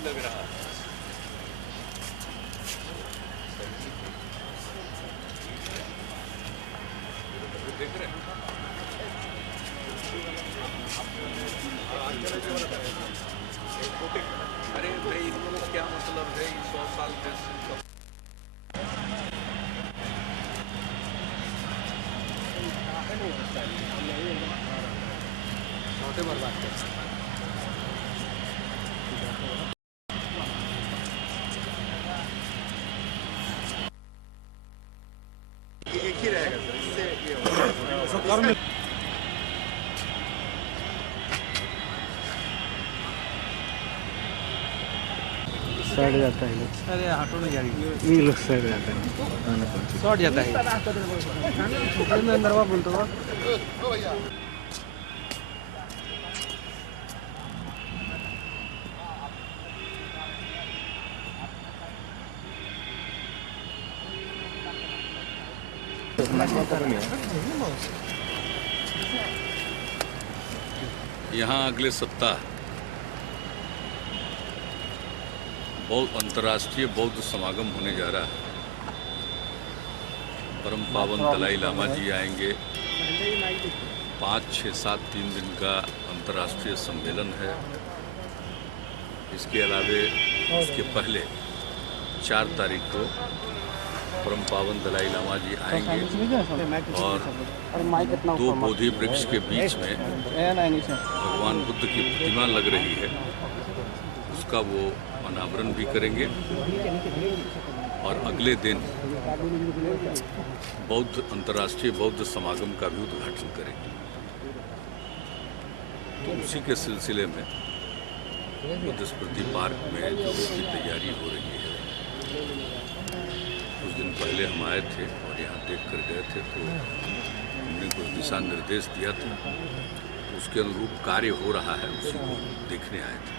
लग रहा है। देख रहे हैं अरे भाई इनको क्या मतलब है 100 साल के बर्बाद कर एक ही रहेगा सर, इससे ये होगा। साइड जाता है। अरे ऑटो नहीं जा रही, ये लोग साइड जाता है, शॉर्ट जाता है। नंदरवा बोलते हो यहाँ अगले सप्ताह बहुत अंतर्राष्ट्रीय बौद्ध समागम होने जा रहा है। परम पावन दलाई लामा जी आएंगे। 5, 6, 7 3 दिन का अंतर्राष्ट्रीय सम्मेलन है। इसके अलावे उसके पहले 4 तारीख को परम पावन दलाई लामा जी आएंगे और 2 बोधि वृक्ष के बीच में भगवान बुद्ध की प्रतिमा लग रही है, उसका वो अनावरण भी करेंगे और अगले दिन अंतर्राष्ट्रीय बौद्ध समागम का भी उद्घाटन करेंगे। तो उसी के सिलसिले में बुद्ध स्मृति पार्क में जोड़ों की तैयारी हो रही है। कुछ दिन पहले हम आए थे और यहाँ देख कर गए थे, तो हमने कुछ दिशा निर्देश दिया था, तो उसके अनुरूप कार्य हो रहा है, उसी को देखने आए थे।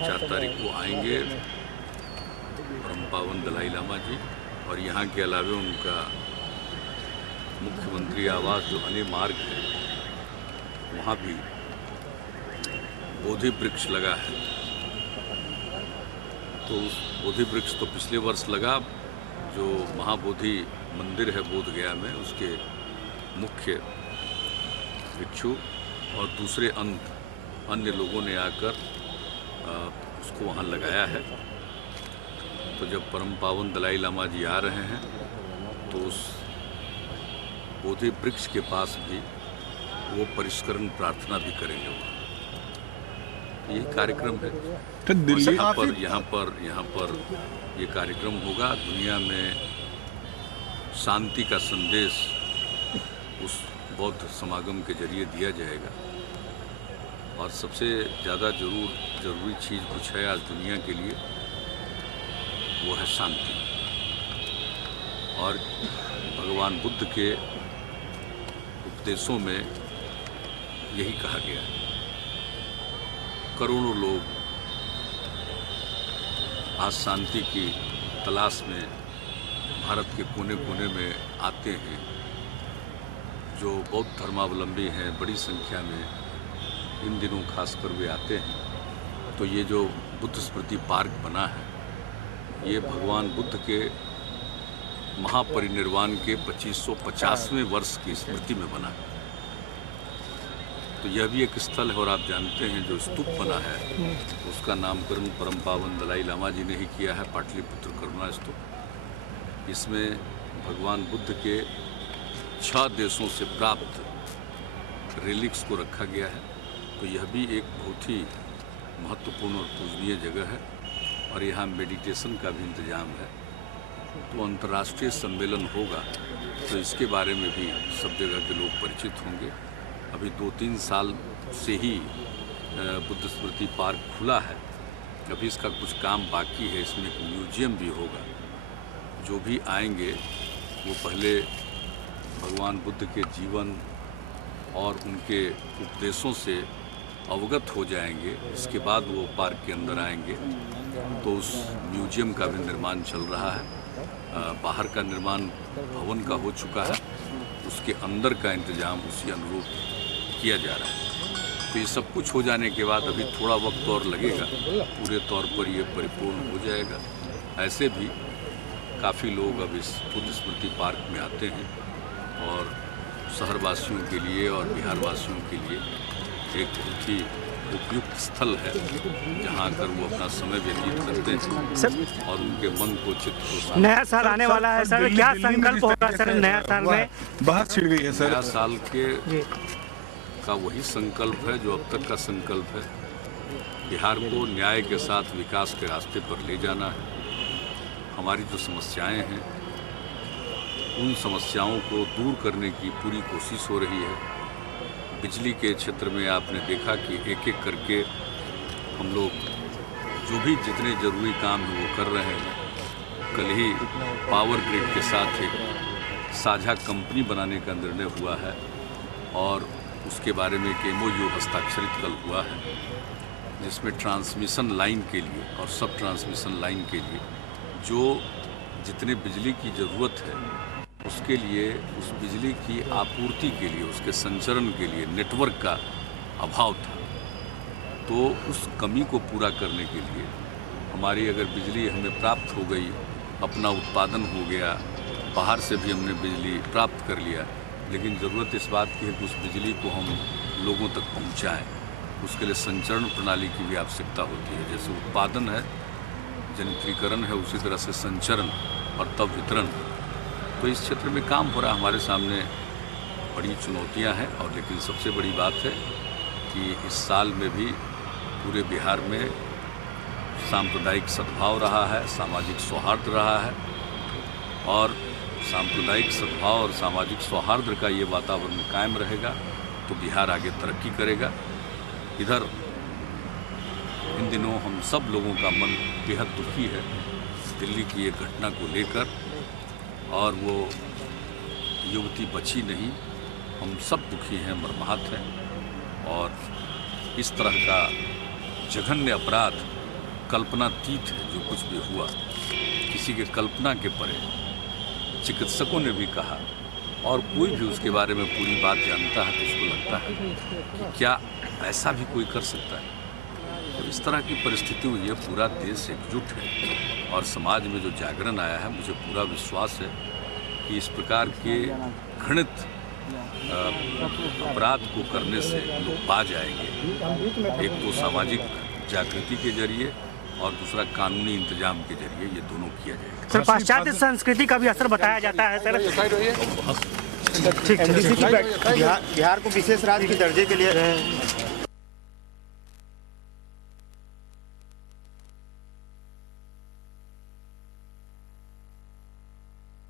4 तारीख को आएंगे परम पावन दलाई लामा जी, और यहाँ के अलावे उनका मुख्यमंत्री आवास जो अने मार्ग है, वहाँ भी बोधि वृक्ष लगा है। तो उस बोधि वृक्ष तो पिछले वर्ष लगा, जो महाबोधि मंदिर है बोध गया में, उसके मुख्य भिक्षु और दूसरे अन्य लोगों ने आकर उसको वहाँ लगाया है। तो जब परम पावन दलाई लामा जी आ रहे हैं तो उस बोधि वृक्ष के पास भी वो परिष्करण प्रार्थना भी करेंगे। वहाँ ये कार्यक्रम है। तो दिल्ली यहाँ पर ये कार्यक्रम होगा। दुनिया में शांति का संदेश उस बौद्ध समागम के जरिए दिया जाएगा। और सबसे ज़्यादा जरूरी चीज़ कुछ है आज दुनिया के लिए, वो है शांति। और भगवान बुद्ध के उपदेशों में यही कहा गया है। करोड़ों लोग आज शांति की तलाश में भारत के कोने कोने में आते हैं। जो बौद्ध धर्मावलंबी हैं बड़ी संख्या में इन दिनों खासकर वे आते हैं। तो ये जो बुद्ध स्मृति पार्क बना है, ये भगवान बुद्ध के महापरिनिर्वाण के 2550वें वर्ष की स्मृति में बना है। तो यह भी एक स्थल है। और आप जानते हैं जो स्तूप बना है उसका नामकरण परम पावन दलाई लामा जी ने ही किया है, पाटलिपुत्र करुणा स्तूप। इसमें भगवान बुद्ध के 6 देशों से प्राप्त रिलिक्स को रखा गया है। तो यह भी एक बहुत ही महत्वपूर्ण और पूजनीय जगह है। और यहाँ मेडिटेशन का भी इंतजाम है। तो अंतर्राष्ट्रीय सम्मेलन होगा तो इसके बारे में भी सब जगह के लोग परिचित होंगे। अभी 2-3 साल से ही बुद्ध स्मृति पार्क खुला है। अभी इसका कुछ काम बाकी है। इसमें एक म्यूजियम भी होगा। जो भी आएंगे वो पहले भगवान बुद्ध के जीवन और उनके उपदेशों से अवगत हो जाएंगे। इसके बाद वो पार्क के अंदर आएंगे। तो उस म्यूजियम का भी निर्माण चल रहा है। बाहर का निर्माण भवन का हो चुका है, उसके अंदर का इंतजाम उसी अनुरूप किया जा रहा है। तो ये सब कुछ हो जाने के बाद अभी थोड़ा वक्त और लगेगा, पूरे तौर पर ये परिपूर्ण हो जाएगा। ऐसे भी काफ़ी लोग अब इस बुद्ध स्मृति पार्क में आते हैं और शहरवासियों के लिए और बिहारवासियों के लिए एक बहुत ही उपयुक्त स्थल है जहाँ आकर वो अपना समय व्यतीत करते हैं और उनके मन को चित्त को शांत। नया साल आने वाला है सर, क्या संकल्प होगा सर नया साल में? बहस छिड़ गई है सर। नया साल के का वही संकल्प है जो अब तक का संकल्प है। बिहार को न्याय के साथ विकास के रास्ते पर ले जाना है। हमारी जो समस्याएं हैं उन समस्याओं को दूर करने की पूरी कोशिश हो रही है। बिजली के क्षेत्र में आपने देखा कि एक एक करके हम लोग जो भी जितने ज़रूरी काम हैं वो कर रहे हैं। कल ही पावर ग्रिड के साथ एक साझा कंपनी बनाने का निर्णय हुआ है और उसके बारे में एक MOU हस्ताक्षरित कल हुआ है, जिसमें ट्रांसमिशन लाइन के लिए और सब ट्रांसमिशन लाइन के लिए जो जितने बिजली की ज़रूरत है उसके लिए, उस बिजली की आपूर्ति के लिए, उसके संचरण के लिए नेटवर्क का अभाव था। तो उस कमी को पूरा करने के लिए हमारी अगर बिजली हमें प्राप्त हो गई, अपना उत्पादन हो गया, बाहर से भी हमने बिजली प्राप्त कर लिया, लेकिन ज़रूरत इस बात की है कि उस बिजली को हम लोगों तक पहुंचाएं। उसके लिए संचरण प्रणाली की भी आवश्यकता होती है। जैसे उत्पादन है, जनित्रीकरण है, उसी तरह से संचरण और तब वितरण। तो इस क्षेत्र में काम हो रहा, हमारे सामने बड़ी चुनौतियां हैं। और लेकिन सबसे बड़ी बात है कि इस साल में भी पूरे बिहार में सांप्रदायिक सद्भाव रहा है, सामाजिक सौहार्द रहा है और सांप्रदायिक सद्भाव और सामाजिक सौहार्द का ये वातावरण कायम रहेगा तो बिहार आगे तरक्की करेगा। इधर इन दिनों हम सब लोगों का मन बेहद दुखी है दिल्ली की एक घटना को लेकर, और वो युवती बची नहीं। हम सब दुखी हैं, मर्माहत हैं और इस तरह का जघन्य अपराध कल्पनातीत है। जो कुछ भी हुआ किसी के कल्पना के परे। चिकित्सकों ने भी कहा और कोई भी उसके बारे में पूरी बात जानता है तो उसको लगता है कि क्या ऐसा भी कोई कर सकता है। तो इस तरह की परिस्थिति हुई है। पूरा देश एकजुट है और समाज में जो जागरण आया है, मुझे पूरा विश्वास है कि इस प्रकार के घृणित अपराध को करने से लोग बाज आएंगे। एक तो सामाजिक जागृति के जरिए और दूसरा कानूनी इंतजाम के जरिए, ये दोनों किया जाएगा। सर, पाश्चात्य संस्कृति का भी असर बताया जाता है सर। बिहार को विशेष राज्य के दर्जे के लिए